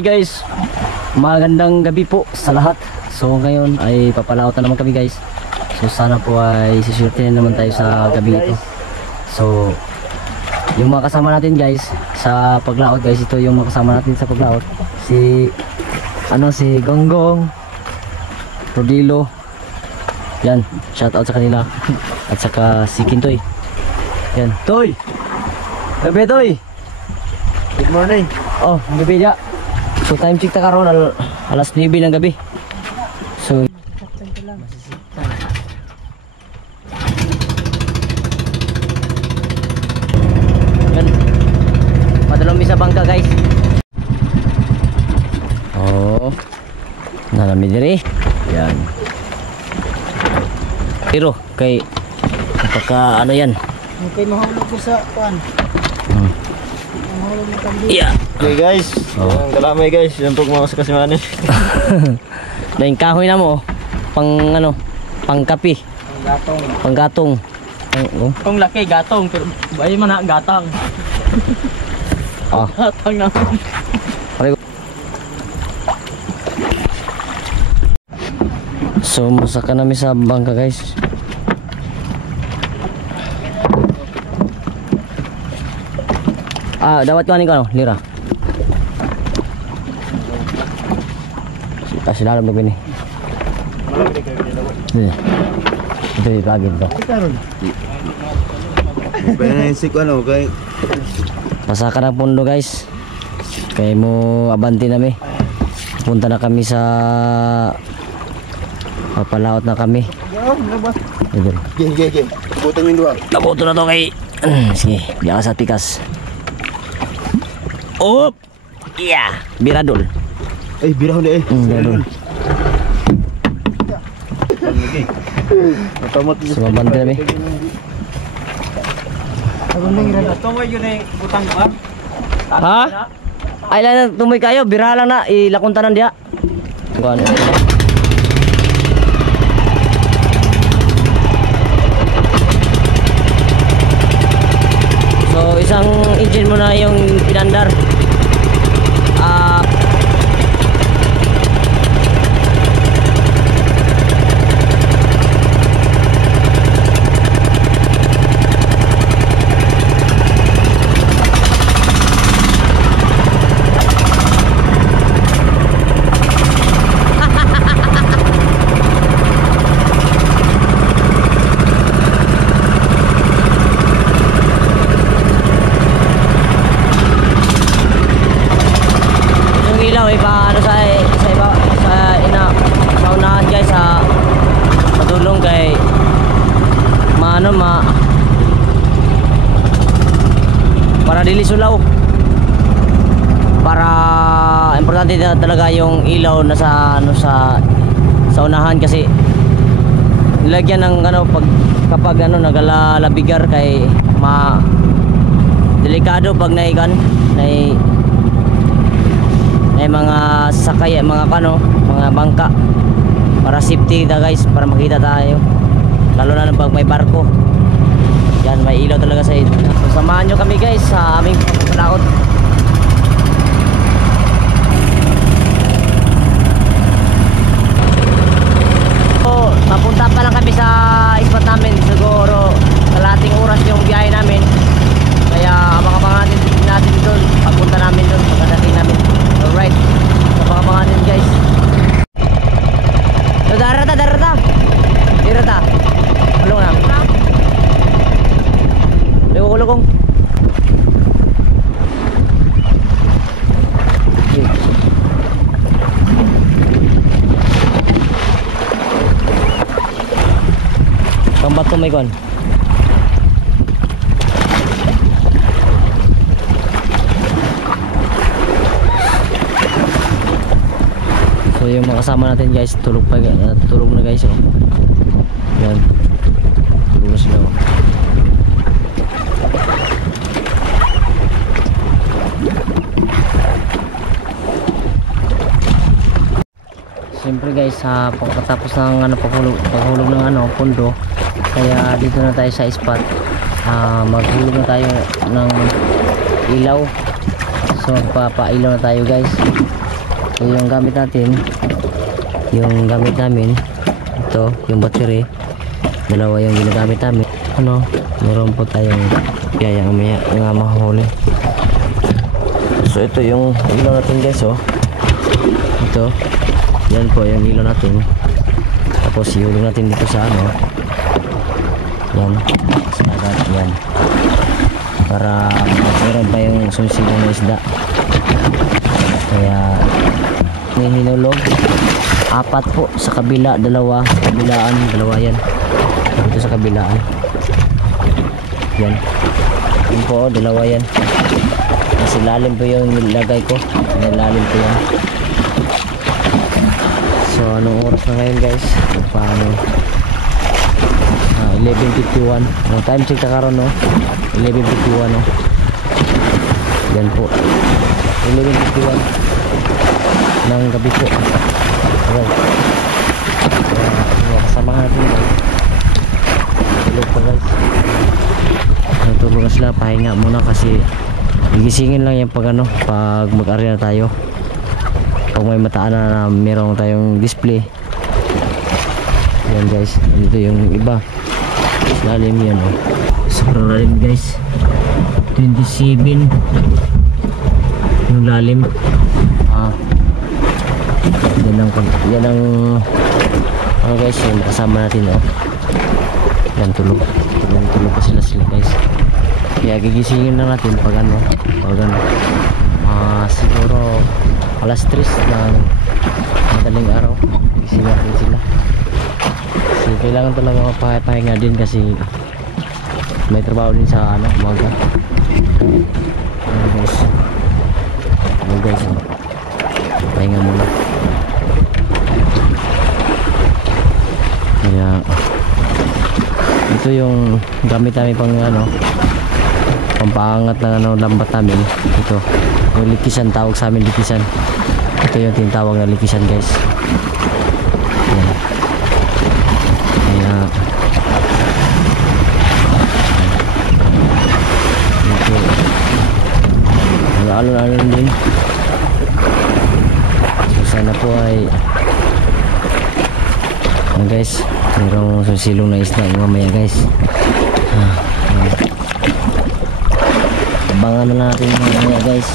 Hey guys, magandang gabi po sa lahat. So ngayon ay papalaot na naman kami guys. So sana po ay siswerte na naman tayo sa gabi ito. So yung mga kasama natin guys sa paglaot guys, ito yung mga kasama natin sa paglaot. Si Gonggong, Rodilo. Yan, shout out sa kanila. At saka si Kintoy. Yan, Toy. Gabi Toy. Good morning. Oh, gabi ya. So time check ta karon alas 9 ng gabi. So padalong sa bangka guys. Oh. Nalami diri. Yan. Pero kay pagka ano yan. Okay, mahulog ko sa kuan. Mahulog na kambing. Yeah. Okay guys, ang galamay guys, yung pagmawa sa kasimanin. Daing kahoy na mo, pang ano, pang kapi. Gatong. Pang gatong. Kung laki gatong, pero bay man na gatang. Ah. Gatang na. So masaka namin sa bangka guys. Ah, dapat kanin ko ano, lira. Kasi dalam begini. Ito yung pagin to. Benensik ano, kay Masaka na pundo guys. Kaya mo abanti nami. Punta na kami sa papalaot na kami. Ito. Geng. Butan yung duwa. Nabuto na to kay. Sige, biya ka sa tikas. Op! Yeah! Biradol. Ay, birahon eh. Biradol. Otomat So mabante nami. Tumoy yun eh, butang ba? Ha? Ay lang tumoy kayo, bira lang na ilakuntanan dia. Kuan. So isang engine mo na yung pinandar. Para dili sulaw, para importante na talaga yung ilaw na sa ano sa unahan, kasi nilagyan ng ano kapag ano nagalalabigar kay delikado pag naikan may mga sakay, mga mga bangka, para safety na guys, para makita tayo lalo na pag may barko. Yan, may ilaw talaga sa ito. So, samahan nyo kami guys sa aming paglaot. So, papunta pa lang kami sa spot namin. Siguro kalahating oras yung biyahe namin. Kaya abang-abangan natin doon. Papunta namin doon, pagkadating namin. Alright, abang-abangan natin guys. So, darata. Tulong na. Lugong. Kambat ko may kon. So yung mga kasama natin guys, tulog na guys. Oh. Yan. Tulog na sila. Oh. Siyempre guys, pagkatapos ng paghulog ng pundo, kaya dito na tayo sa spot. Maghulog na tayo ng ilaw. So magpapailaw na tayo guys. So yung gamit natin, yung gamit namin, ito, yung battery, dalawa yung ginagamit namin. Ano, meron po tayong biyaya umaya nga mahuli. So ito yung ilaw natin guys, oh. Ito, yan po yung ilaw natin. Tapos ihulog natin dito sa ano, yan, sa dagat, yan. Para meron pa yung sumisilong na isda. Kaya hinulog. Apat po sa kabila, dalawa sa kabilaan, dalawa yan. Dito sa kabilaan. Yan. Yan po, dalawa yan. Kasi lalim po yung nilagay ko. Lalim po yan. So anong oras na ngayon guys? Paano? 11:51. Time check na karon, no? 11:51, no? Yan po. 11:51 ng gabi po. Okay. Kasama natin guys. Tulog po guys. Tulog na sila. Pahinga muna kasi gigisingin lang yan pag ano, pag mag-area na tayo. Pag may mataan na merong tayong display. Yan guys. Dito yung iba. Lalim yan, oh. Sobrang lalim guys. 27 yung lalim. Yan ang ano guys, yung kasama natin, oh. Yan, tulog pa sila guys. Kaya gigisingin lang natin pag ano, siguro alas 3 ng madaling araw gisingin natin sila. Kasi kailangan talaga mapahinga din kasi may trabaho din sa ano, umaga. Guys, pahinga muna. Kaya ito yung gamit namin pang ano, pampaangat ng ano, lambat namin. Ito yung likisan, tawag sa amin likisan. Ito yung tinatawag na likisan guys. Yan. Kaya ito alon-alon din. So sana po ay guys, mayroong susilong na isda mamaya guys. Abangan na natin mamaya guys.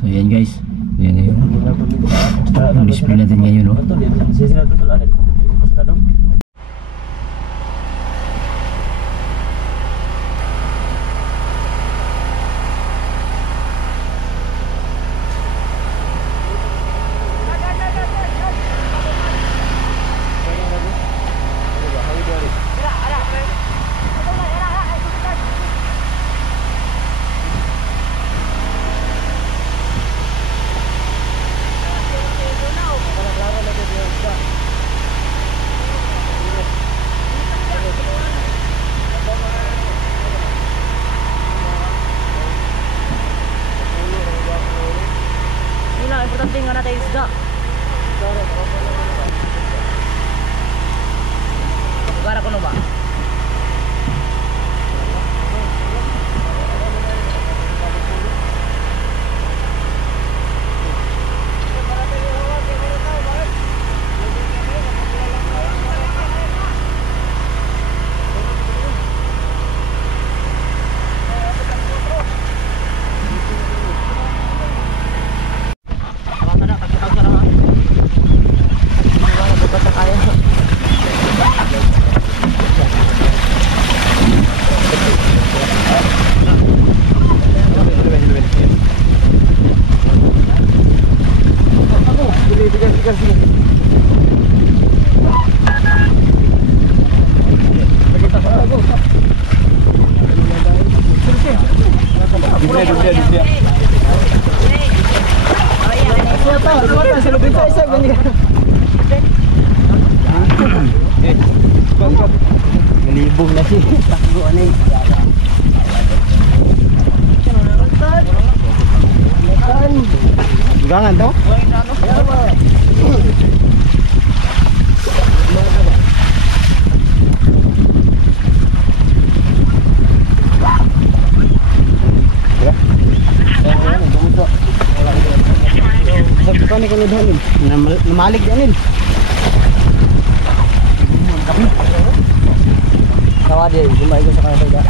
So yan guys, yan yung display natin ngayon, no? Importante nga natin isda. Gara ko no ba? Nalibog na siya. Takbo ano eh. Gangan to? malig din. Kawa di, gumay ko sa kanila.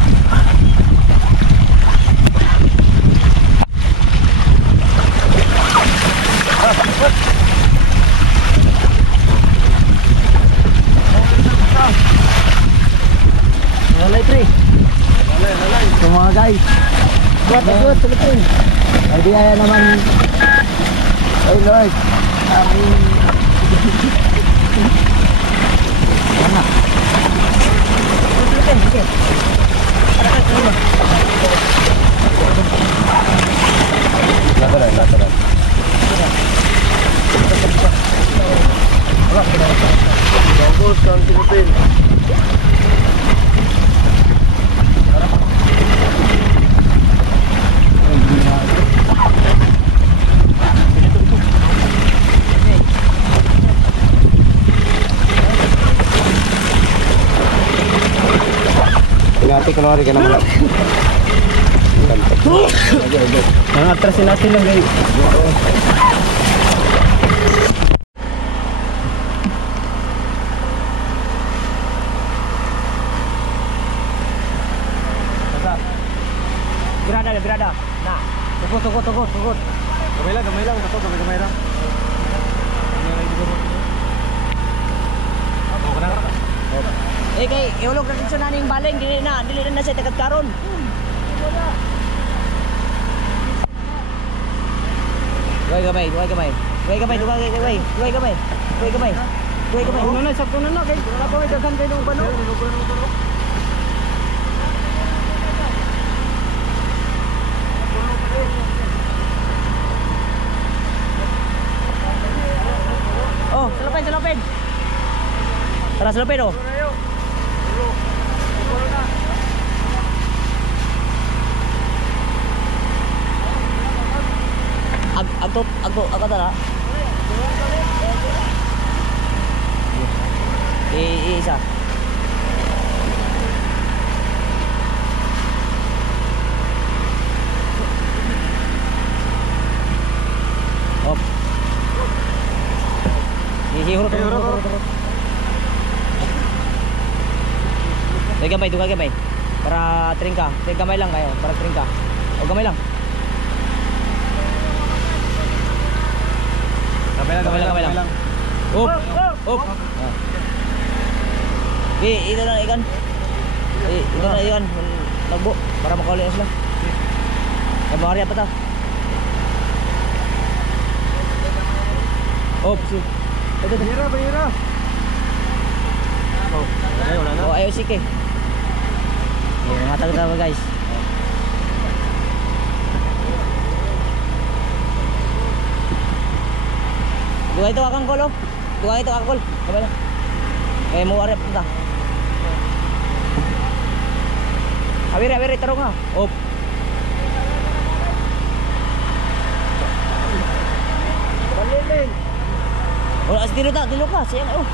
Lalay pre. Lalay. So mga guys. Good, Philippine. Ay di ay naman. Ay Lord. Amin. Mana? Philippine, sige. Lateral. Bagus kan Philippine. Ingati keluar ka naman. Ang atrasin natin lang guys. Berada. Nah, tunggu. Gamay lang, gamay lang. Eh kay iulog na dito na ning baling dili na siya tagad karon. Duay gamay. Ano na sakto na kay ako ay daghan kay nung bano. Oh, salupin. Tara salupin oh. Ako tara. Isa. Op. Hurut. Gamay. Para tringka. Gamay lang kayo, para tringka. O gamay lang. Gamay lang. Up. Ito na ikan. Ito na ikan. Lagbo para makauli na sila. Kabahari apa ta? Up. Ito. Bahira. Oh, ayo sike. Matag tayo guys. Dua itu akang kol oh. Kabay lang. Eh mo arep ta. Awiri tarong ha. Op. Baliling. Wala as dilo ka, siya oh.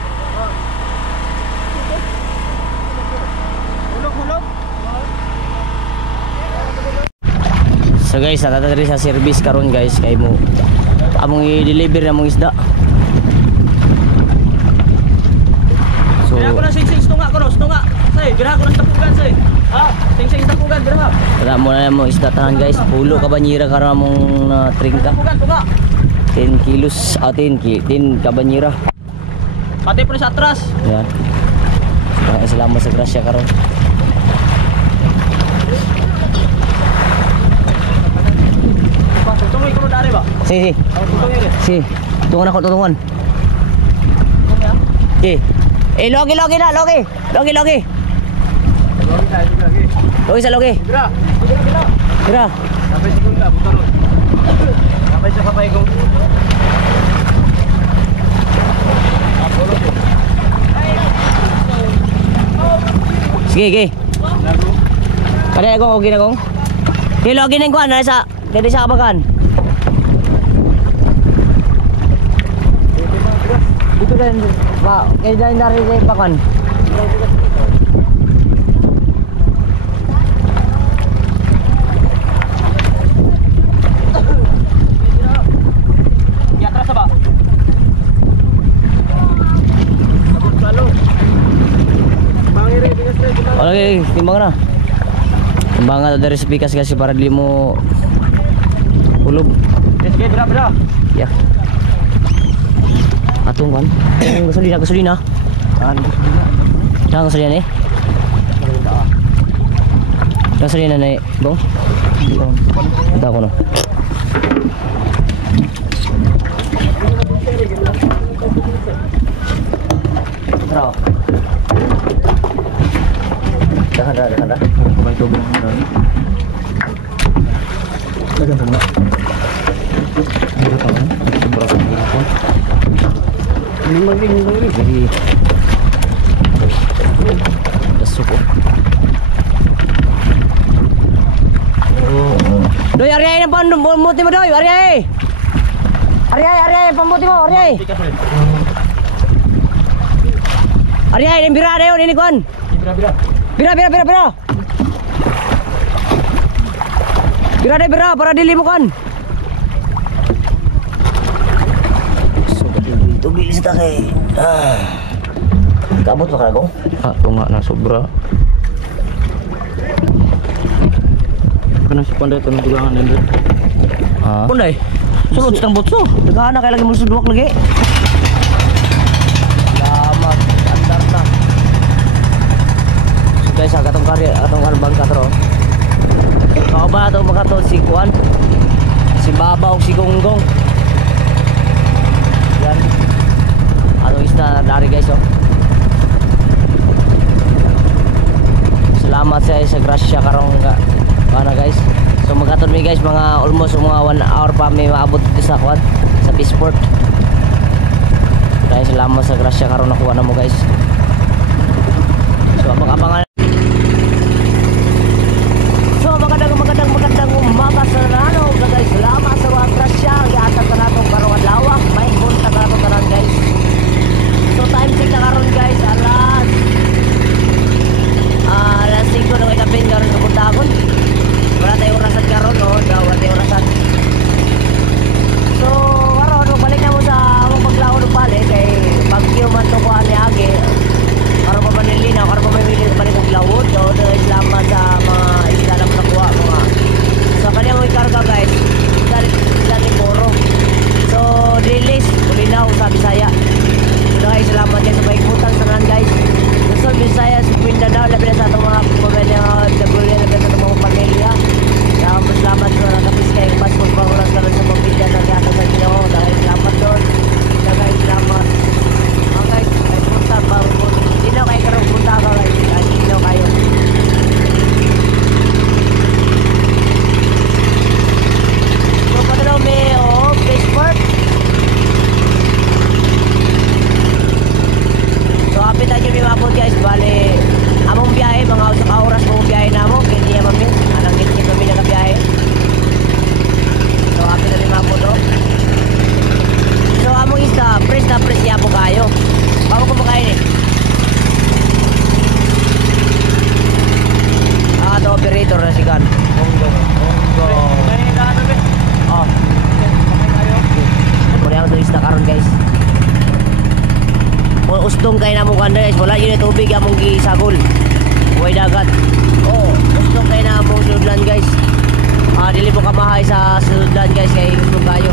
Hulog. So guys, natata diri sa service karon guys kay mo among i-deliver namong isda. So Bira ko na sing tunga ko, tunga. Say, bira ko ng tapugan say. Ha, sing tapugan bira. tara mo na mo isda tanan guys. Pulo ka banyira karon among tringka. Tapugan tunga. 10 kilos, 10 kabanyira. Pati po sa atras. Yan. Salamat sa grasya karon. Tungoy ko dari ba? Si. Si. Tungan ako, tungan. Si. Eh, logi na, logi. Logi sa logi. Bira. Sampai segunda, putar. Sampai sa kapay ko. Sige. Kada ako, okay na kong. Logi na kuan sa dili sa kabagan. Dito din ba, kay dali na rin sa bakan. Okay, timbang na. Timbangan dari sepikas guys para dili mo ulog. Sige, bra. Ya. Atong kan. Gasolina. Jangan gasolina ni. Gasolina ni, bong. Kita ko no. Bro. Dahan dah. May tubig na. Dagan mo. Dito pa. Sobra sa dito. Limang. Jadi Dasuko. Doy, Aryay na pambuti mo, Doy. Aryay, pambuti mo, Aryay. Aryay, yung bira na yun, ini kuan. Bira. Bira, para dili mo kan. So, bilis ta kay. Kabot pa kagong? Ito nga na sobra. Kana si Panday ito dugangan nindot. Punday. Sulod sa botso. Naghahanap kay lagi mo sudwak lagi. Salamat. Andar na. So guys, atong bangka tro. Kao ba ito makato si Kuan? Si Baba o si Gonggong. Yan. Atong isda dari guys oh. Salamat sa grasya karong ano guys. So magkaton mi guys mga almost mga 1 hour pa may maabot dito sa Kuan sa Peaceport. Kaya salamat sa grasya karon nakuha na mo guys. So abang-abangan. So magandang umaga sa ano guys. Salamat sa mga grasya gihatag ka natong karong adlaw. May bunta ka nato karon guys. So time check na karon guys alas 5 na kay kapin karon sa buntagon. Wala tayong orasan karon no, wala tayong orasan. So karon balik na mo sa among paglaon ug balik kay bagyo man to kuan ni agi. Karon pa manilinaw, karon pa may balik og lawod, so salamat sa mga isda na nakuha mga. So kanya mo ikarga guys. Dali poro. So release ulinaw sa Bisaya. So guys, salamat din sa paikutang tanan guys. So Bisaya sa Mindanao labi na sa atong mga pamilya WL labi sa atong mga pamilya. Salamat sa nakapis kay Pastor Pangulas karon sa pamilya sa gihatag sa Ginoo. Dahil salamat doon. Guys, salamat. Okay, ay punta pa mo. Dino kay karong punta ka guys. Dino kayo. So padalo mi Peaceport. So apit aja mi mabot guys. Bali among biyahe mga usak oras mo biyahe namo kay niya mami. Anang git kami nagabiyahe. So apit na mi mabot do. So among isda press ya po kayo. Bago ko makain eh. To operator na si Gan. Gonggong. Oh. Muna ako isda karon guys. Ustong kay namo kan guys. Wala yun tubig among gisagol. Huwag dagat. Oh, ustong kay namo sudlan guys. Dili mo kamahay sa sudlan guys kay ustong kayo.